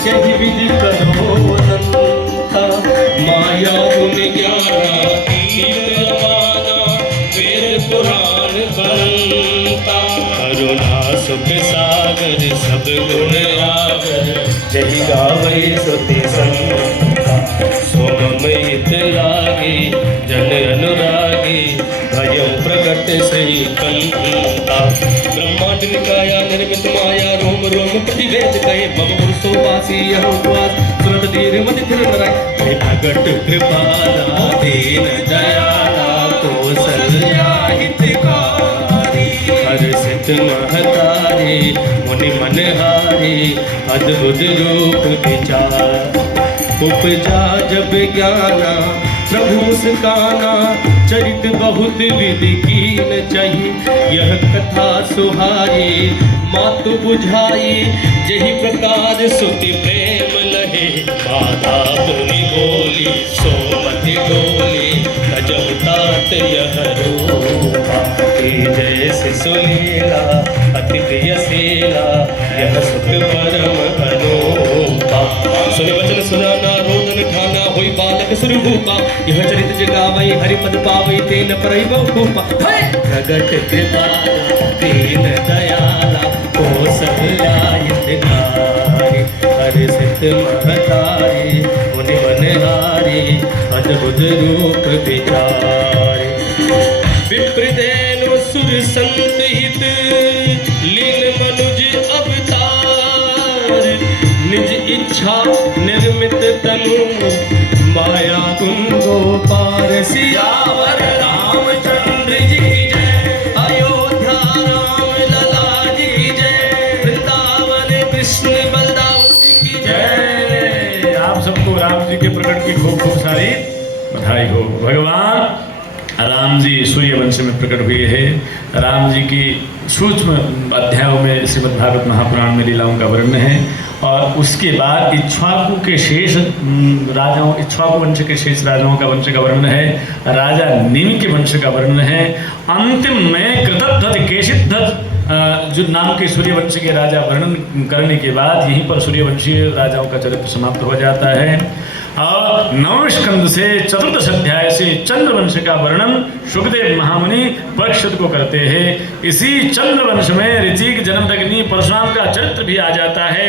यही विधि करो अनंता। माया गुण ज्ञाना तीन रवाना, वेद पुराण बनता। करुणा सुख सागर सब गुण आगर, जही गावै सुति संता। सोममयित लागे जन अनुरागे, भयं प्रकट श्री कंता। ब्रह्मांड निकाया निर्मित माया, रोम रोम प्रतिवेद कहे। मम पुरुषो वासी यह उपवास, सुरत धीर मति थिर नराय। हे प्रकट कृपाला दीन दयाला, कौसल्या हितकारी। हर्षित महतारी मुनि मनहारी, अद्भुत रूप विचार। उपजा जब ज्ञाना प्रभु मुस्काना, चरित बहुत विधि कीन चाहिए। यह कथा सुहाई मातु बुझाई, यही प्रकार सुति प्रेम लहे। बाधा मुनि बोली सोमति डोली, तजब तात यह रूपा। जैसे सुलीला अति प्रियशीला, यह सुख परम अनूपा। सुन वचन सुनाना रोदन खाना, होई बालक सुरभूपा। यह चरित जगावै हरिपद पावै, तेन परैव भूपा। प्रगट कृपाला दीन दयाला, कौसल्या हितकारी। हर्षित महतारी मुनि मनहारी, अद्भुत रूप विचारी। विप्रदेन सुर संत हित, लीन मनुज अवतार। निज इच्छा निर्मित तनु, माया कुंदो पार। सियावर रामचंद्र जी की जय, अयोध्या राम लला जी की जय। वृंदावन कृष्ण बलदाऊ जी की जय। आप सबको राम जी के प्रकट की खूब खूब सारी बधाई हो। भगवान राम जी सूर्यवंश में प्रकट हुए हैं। राम जी की सूक्ष्म अध्यायों में श्रीमद् भागवत महापुराण में लीलाओं का वर्णन है। और उसके बाद इक्ष्वाकु के शेष राजाओं, इक्ष्वाकु वंश के शेष राजाओं का वंश का वर्णन है। राजा नीम के वंश का वर्णन है। अंतिम में कृतध्वज केशिध्वज जो नाम के सूर्यवंश के राजा वर्णन करने के बाद यहीं पर सूर्यवंशीय राजाओं का चरित्र समाप्त हो जाता है। और नवम स्कंद से चतुर्दश अध्याय से चंद्रवंश का वर्णन शुकदेव महामुनि परीक्षित को करते हैं। इसी चंद्रवंश में ऋतिक जन्मदग्नि परशुराम का चरित्र भी आ जाता है।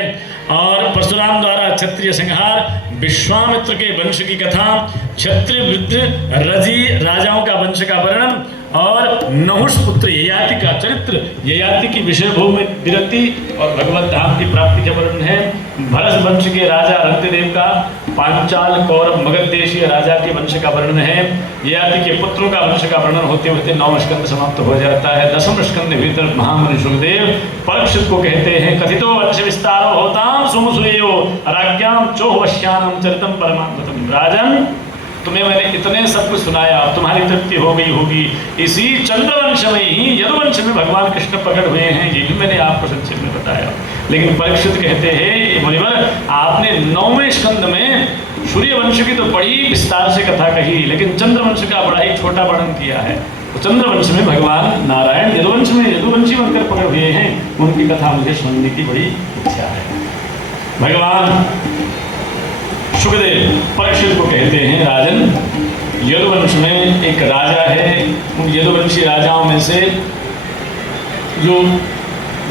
और परशुराम द्वारा क्षत्रिय संहार, विश्वामित्र के वंश की कथा, क्षत्रिय वृद्ध रजी राजाओं का वंश का वर्णन और नहुष पुत्र ययाति का चरित्र, ययाति की विषय भूमि विरक्ति और भगवत धाम की प्राप्ति का वर्णन है। भरत वंश के राजा रंतिदेव का, पांचाल कौरव मगध देशीय राजा के वंश का वर्णन है। ययाति के पुत्रों का वंश का वर्णन होते होते नवम स्कंद समाप्त हो जाता है। दसम स्कंद भीतर महामुनि शुकदेव परीक्षित को कहते हैं, कथितो वंश विस्तारो होताम सुमुसुयो राज्ञाम चोहवश्यानम चरितम परमात्मतम। राजन, तुम्हें मैंने इतने सब कुछ सुनाया, तुम्हारी तृप्ति हो गई होगी। इसी चंद्रवंश में ही यदुवंश में भगवान कृष्ण प्रकट हुए हैं, ये भी मैंने आपको संक्षेप में बताया। लेकिन परीक्षित कहते हैं, मुनिवर आपने नौवें स्कंद में सूर्यवंश की तो बड़ी विस्तार से कथा कही, लेकिन चंद्रवंश का बड़ा ही छोटा वर्णन किया है। तो चंद्रवंश में भगवान नारायण यदुवंश में यदुवंशी बनकर प्रकट हुए हैं, उनकी कथा मुझे सुनने की बड़ी इच्छा है। भगवान शुकदेव परीक्षित को कहते हैं, राजन यदुवंश में एक राजा है। उन यदुवंशी राजाओं में से जो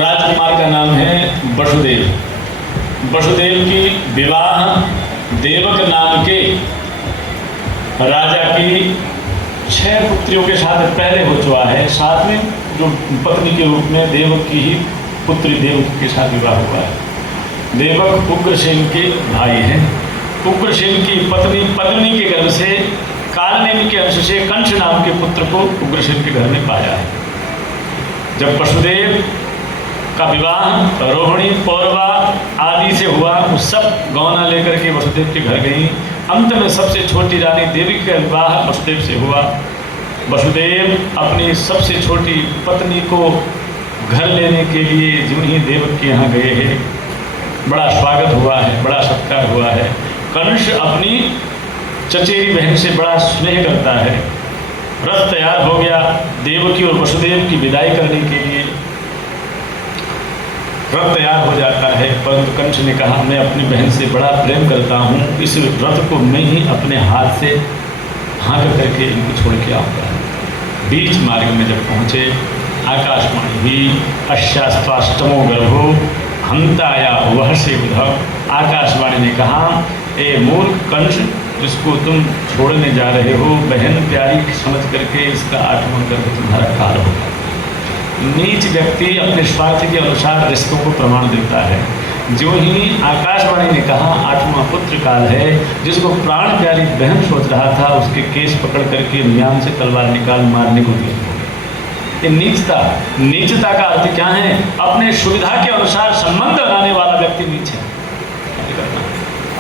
राजकुमार का नाम है वसुदेव। वसुदेव की विवाह देवक नाम के राजा की 6 पुत्रियों के साथ पहले हो चुका है। साथ में जो पत्नी के रूप में देवक की ही पुत्री देवक के साथ विवाह हुआ है। देवक उग्रसेन के भाई हैं। उग्रसेन की पत्नी पद्मिनी के गर्भ से कालनेमि के अंश से कंस नाम के पुत्र को उग्रसेन के घर में पाया है। जब वसुदेव का विवाह रोहिणी पौरवा आदि से हुआ, वो सब गौना लेकर के वसुदेव के घर गई। अंत में सबसे छोटी रानी देवी का विवाह वसुदेव से हुआ। वसुदेव अपनी सबसे छोटी पत्नी को घर लेने के लिए जो ही देवक के यहाँ गए हैं, बड़ा स्वागत हुआ है, बड़ा सत्कार हुआ है। कंस अपनी चचेरी बहन से बड़ा स्नेह करता है। रथ तैयार हो गया देवकी और वसुदेव की विदाई करने के लिए। रथ तैयार हो जाता है, परंतु कंस ने कहा मैं अपनी बहन से बड़ा प्रेम करता हूँ, इस रथ को मैं ही अपने हाथ से हाँक करके इनको छोड़ के आऊँगा। बीच मार्ग में जब पहुँचे, आकाशवाणी हुई, अश्यास्त्वाष्टमो गर्भो हंताया वह से उद्धव। आकाशवाणी ने कहा, ए मूर्ख कंस, जिसको तुम छोड़ने जा रहे हो, बहन प्यारी समझ करके इसका 8वां गर्भ तुम्हारा काल होगा। नीच व्यक्ति अपने स्वार्थ के अनुसार रिश्तों को प्रमाण देता है। जो ही आकाशवाणी ने कहा 8वां पुत्र काल है, जिसको प्राण प्यारी बहन सोच रहा था, उसके केस पकड़ करके म्यान से तलवार निकाल मारने को दिया। ये नीचता का अर्थ क्या है? अपने सुविधा के अनुसार संबंध बनाने वाला व्यक्ति नीच है।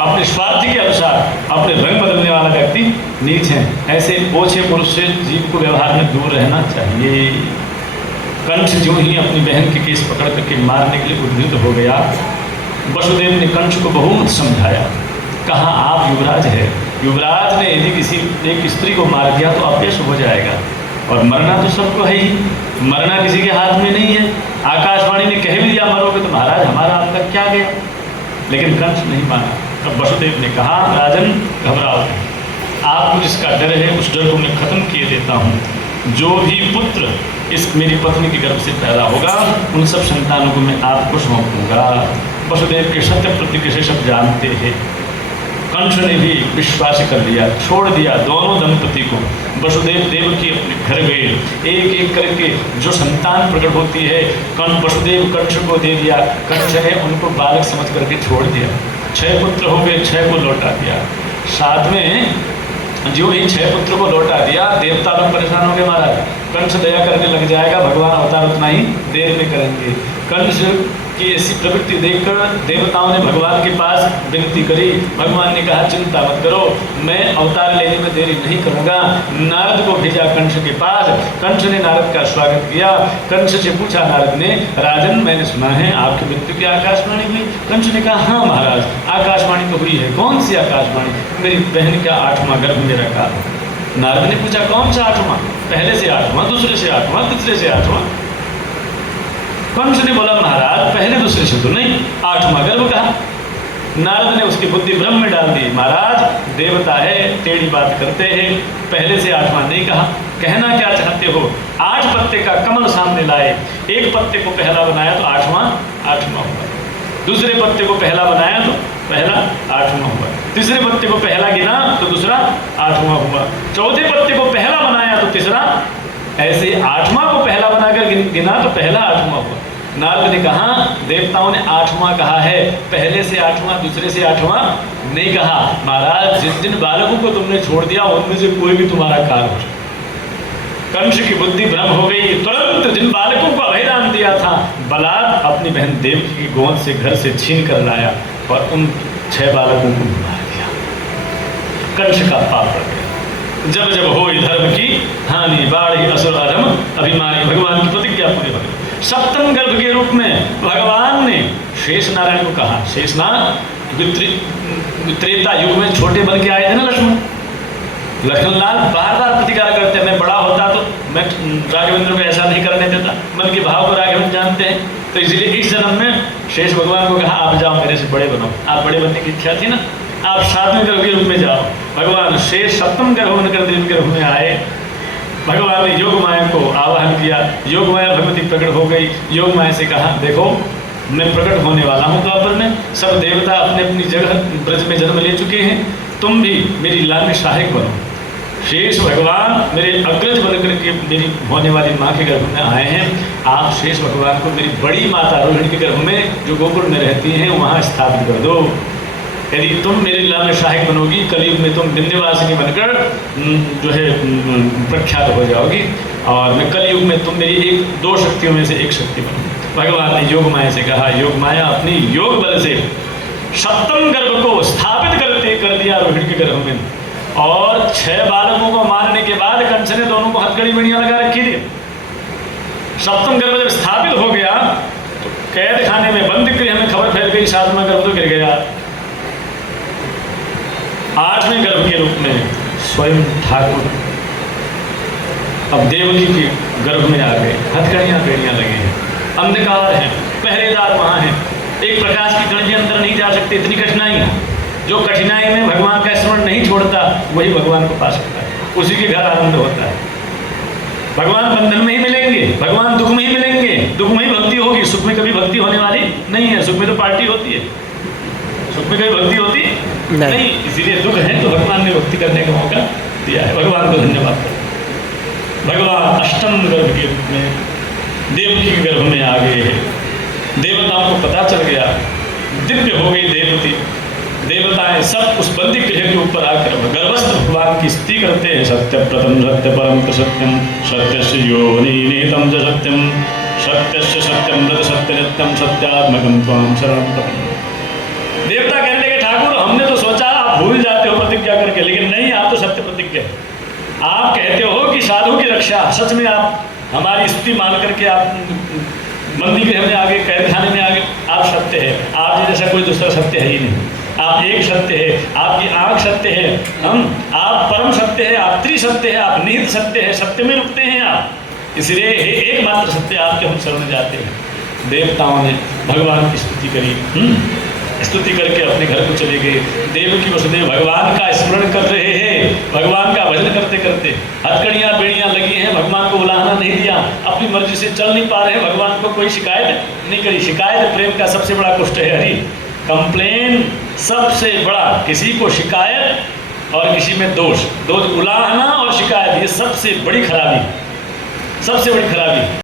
अपने स्वार्थ के अनुसार अपने रंग बदलने वाला व्यक्ति नीच है। ऐसे ओछे पुरुष से जीव को व्यवहार में दूर रहना चाहिए। कंस जो ही अपनी बहन के केस पकड़ करके मारने के लिए उद्युक्त हो गया, वसुदेव ने कंस को बहुत समझाया, कहा आप युवराज है, युवराज ने यदि किसी एक स्त्री को मार दिया तो अपयश हो जाएगा, और मरना तो सबको है ही, मरना किसी के हाथ में नहीं है। आकाशवाणी ने कह भी दिया मरोगे तो महाराज हमारा आपका क्या गया, लेकिन कंस नहीं माना। तब वसुदेव ने कहा, राजन घबराओ, आपको जिसका डर है उस डर को मैं खत्म किए देता हूँ। जो भी पुत्र इस मेरी पत्नी के गर्भ से पैदा होगा, उन सब संतानों को मैं आपको सौंप दूंगा। वसुदेव के सत्य प्रतिज्ञा से सब जानते हैं। कंस ने भी विश्वास कर लिया, छोड़ दिया दोनों दंपति को। वसुदेव देवकी अपने घर गए, एक एक करके जो संतान प्रकट होती है वसुदेव कंस को दे दिया। कंस ने उनको बालक समझ करके छोड़ दिया। 6 पुत्र हो गए, 6 को लौटा दिया। साथ में जो ही 6 पुत्र को लौटा दिया, देवता लोग परेशान हो गए, महाराज कंस दया करने लग जाएगा, भगवान अवतार उतना ही देर में करेंगे। कंस की ऐसी प्रवृत्ति देखकर देवताओं ने भगवान के पास विनती करी। भगवान ने कहा, चिंता मत करो, मैं अवतार लेने में देरी नहीं करूँगा। नारद को भेजा कंस के पास। कंस ने नारद का स्वागत किया। कंस से पूछा नारद ने, राजन मैंने सुना है आपकी मृत्यु की आकाशवाणी हुई। कंस ने कहा, हाँ महाराज आकाशवाणी तो हुई है। कौन सी आकाशवाणी? मेरी बहन का 8वां गर्भ मेरा काल। नारद ने पूछा, कौन सा 8वां? पहले से 8वां, दूसरे से 8वां, तीसरे से 8वां? कंस ने बोला, महाराज पहले दूसरे से तो नहीं, 8वां गर्भ कहा। नारद ने उसकी बुद्धि भ्रम में डाल दी। महाराज देवता है, टेढ़ी बात करते हैं, पहले से 8वां नहीं कहा। कहना क्या चाहते हो? 8 पत्ते का कमल सामने लाए, एक पत्ते को पहला बनाया तो 8वां हुआ, दूसरे पत्ते को पहला बनाया तो पहला 8वां हुआ, तीसरे पत्ते को पहला गिना तो दूसरा 8वां हुआ, चौथे पत्ते को पहला बनाया तो तीसरा, ऐसे 8वां को पहला बनाकर गिना तो पहला 8वां हुआ। नारद ने कहा, देवताओं ने 8वां कहा है, पहले से 8वां दूसरे से 8वां नहीं कहा। महाराज जिन जिन बालकों को तुमने छोड़ दिया उनमें से कोई भी तुम्हारा काल हो। कंस की बुद्धि भ्रम हो गई। तुरंत जिन बालकों को अभयदान दिया था, बलात् अपनी बहन देवकी की गोद से घर से छीन कर लाया और उन 6 बालकों को मार दिया। कंस का पाप बढ़ गया। जब जब हो धर्म की हानि, बाढ़ी असुर अधम अभिमानी। भगवान की प्रतिज्ञा पूरी हो गई। 7वें गर्भ के रूप में भगवान ने शेष नारायण को कहा। शेषनाग त्रेता युग में छोटे बन के आए थे ना लक्ष्मणलाल बार बार प्रतिकार करते हैं, मैं बड़ा होता तो मैं राघवेंद्र को ऐसा नहीं करने देता। मन के भाव को राघवेंद्र जानते हैं, तो इसलिए इस जन्म में शेष भगवान को कहा, आप जाओ मेरे से बड़े बनो। आप बड़े बनने की इच्छा थी ना, आप 7वें गर्भ के रूप में जाओ। भगवान शेष 7वें गर्भ बनकर देव गर्भ में आए। भगवान ने योग माया को आवाहन किया। योग माया भगवती प्रकट हो गई। योग माया से कहा, देखो मैं प्रकट होने वाला हूँ द्वापर में, सब देवता अपने अपनी जगह ब्रज में जन्म ले चुके हैं, तुम भी मेरी लीला में सहायक बनो। शेष भगवान मेरे अग्रज बनकर के मेरी होने वाली माँ के गर्भ में आए हैं। आप शेष भगवान को मेरी बड़ी माता रोहिणी के गर्भ में जो गोकुल में रहती हैं वहाँ स्थापित कर दो। यदि तुम मेरे लीला में सहायक बनोगी, कलयुग में तुम विंध्यवासिनी बनकर जो है प्रख्यात हो जाओगी, और मैं कलयुग में तुम मेरी 2 शक्तियों में से एक शक्ति बनोगी। भगवान ने योग माया से कहा, योग माया अपनी योग बल से 7वें गर्भ को स्थापित कर दिया रोहिणी के गर्भ में, और 6 बालकों को मारने के बाद कंस ने दोनों को हथकड़ी बढ़िया लगा रखी थी। 7वें गर्भ जब स्थापित हो गया तो कैद खाने में बंद गृह में खबर फैल गई, 7वां गर्भ तो गिर गया। 8वें गर्भ के रूप में स्वयं ठाकुर अब देवकी के गर्भ में आ गए। हथकड़ियाँ बेड़ियाँ लगी हैं, अंधकार है। पहरेदार वहाँ हैं। एक प्रकाश की कण के अंदर नहीं जा सकते, इतनी कठिनाई है। जो कठिनाई में भगवान का स्मरण नहीं छोड़ता वही भगवान को पा सकता है, उसी के घर आनंद होता है। भगवान बंधन में ही मिलेंगे, भगवान दुख में ही मिलेंगे, दुख में ही भक्ति होगी, सुख में कभी भक्ति होने वाली नहीं है। सुख में तो पार्टी होती है, सुख में कभी भक्ति होती नहीं। इसीलिए दुख है तो भगवान ने भक्ति करने का मौका दिया है। भगवान को धन्यवाद करो। भगवान अष्टम गर्भ के रूप में देवकी के गर्भ में आ गए हैं। देवताओं को पता चल गया, दिव्य हो गई देवती। देवताएं सब उस बंदी गृह के ऊपर आकर गर्भस्थ भगवान की स्तुति करते हैं। सत्य प्रथम सत्य परम च सत्यम सत्यस्य योनि निहितम च सत्यम सत्यस्य सत्यम तत् सत्य नित्यम सत्यात्मकम त्वाम शरणं प्रपद्ये। देवता कहने लगे ठाकुर हमने तो सोचा आप भूल जाते हो प्रतिज्ञा करके, लेकिन नहीं, आप तो सत्य प्रतिज्ञा। आप कहते हो कि साधु की रक्षा, सच में आप हमारी स्तुति मान करके आप बंदी गृह में आगे, कैद खाने में आगे, आप सत्य है। आप जैसा कोई दूसरा सत्य है ही नहीं। आप एक सत्य है, आपकी आंख सत्य है, आप परम सत्य है, आप त्रिसत्य है, आप निहित सत्य है, सत्य में रुकते हैं आप। इसलिए एकमात्र सत्य आपके हम शरण जाते हैं। देवताओं ने भगवान की स्तुति करी, स्तुति करके अपने घर को चले गए। देवकी वसुदेव भगवान का स्मरण कर रहे हैं, भगवान का भजन करते करते। हथकड़ियाँ बेड़ियाँ लगी हैं, भगवान को बुलाना नहीं दिया, अपनी मर्जी से चल नहीं पा रहे, भगवान को कोई शिकायत नहीं करी। शिकायत प्रेम का सबसे बड़ा कुष्ठ है हरि। कंप्लेन सबसे बड़ा, किसी को शिकायत और किसी में दोष, उलाहना और शिकायत, ये सबसे बड़ी खराबी, सबसे बड़ी खराबी।